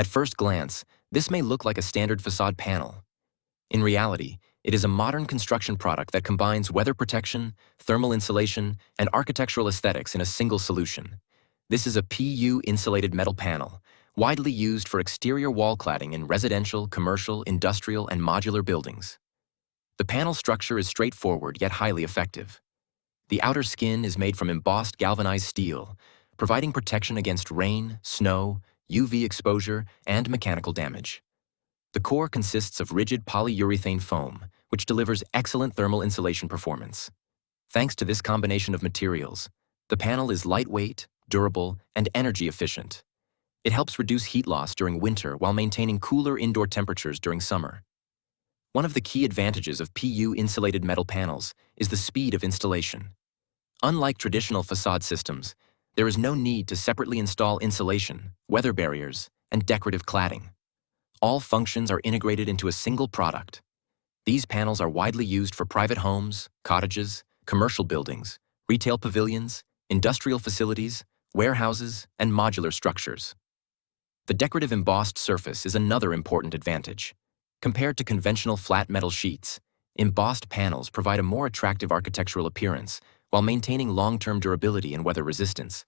At first glance, this may look like a standard facade panel. In reality, it is a modern construction product that combines weather protection, thermal insulation, and architectural aesthetics in a single solution. This is a PU insulated metal panel, widely used for exterior wall cladding in residential, commercial, industrial, and modular buildings. The panel structure is straightforward yet highly effective. The outer skin is made from embossed galvanized steel, providing protection against rain, snow, UV exposure, and mechanical damage. The core consists of rigid polyurethane foam, which delivers excellent thermal insulation performance. Thanks to this combination of materials, the panel is lightweight, durable, and energy efficient. It helps reduce heat loss during winter while maintaining cooler indoor temperatures during summer. One of the key advantages of PU insulated metal panels is the speed of installation. Unlike traditional facade systems, there is no need to separately install insulation, weather barriers, and decorative cladding. All functions are integrated into a single product. These panels are widely used for private homes, cottages, commercial buildings, retail pavilions, industrial facilities, warehouses, and modular structures. The decorative embossed surface is another important advantage. Compared to conventional flat metal sheets, embossed panels provide a more attractive architectural appearance while maintaining long-term durability and weather resistance.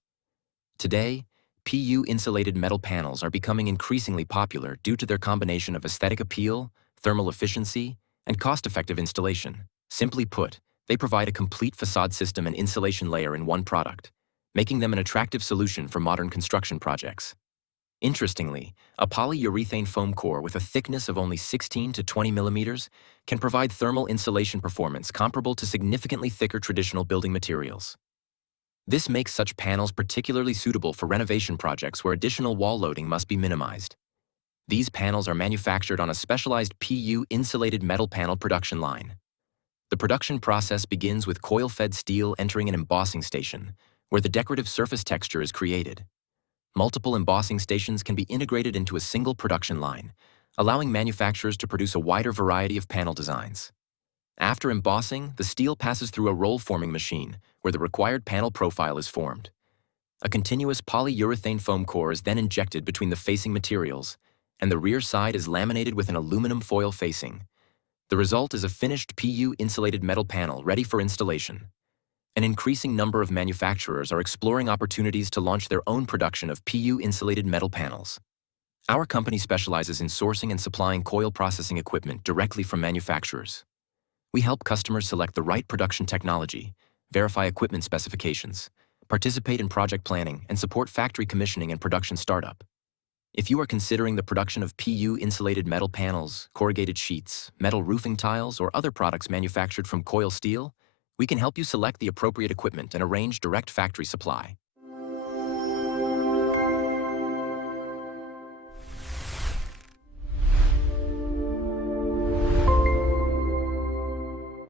Today, PU insulated metal panels are becoming increasingly popular due to their combination of aesthetic appeal, thermal efficiency, and cost-effective installation. Simply put, they provide a complete facade system and insulation layer in one product, making them an attractive solution for modern construction projects. Interestingly, a polyurethane foam core with a thickness of only 16 to 20 millimeters can provide thermal insulation performance comparable to significantly thicker traditional building materials. This makes such panels particularly suitable for renovation projects where additional wall loading must be minimized. These panels are manufactured on a specialized PU insulated metal panel production line. The production process begins with coil-fed steel entering an embossing station, where the decorative surface texture is created. Multiple embossing stations can be integrated into a single production line, allowing manufacturers to produce a wider variety of panel designs. After embossing, the steel passes through a roll-forming machine, where the required panel profile is formed. A continuous polyurethane foam core is then injected between the facing materials, and the rear side is laminated with an aluminum foil facing. The result is a finished PU insulated metal panel ready for installation. An increasing number of manufacturers are exploring opportunities to launch their own production of PU insulated metal panels. Our company specializes in sourcing and supplying coil processing equipment directly from manufacturers. We help customers select the right production technology, verify equipment specifications, participate in project planning, and support factory commissioning and production startup. If you are considering the production of PU insulated metal panels, corrugated sheets, metal roofing tiles, or other products manufactured from coil steel, we can help you select the appropriate equipment and arrange direct factory supply.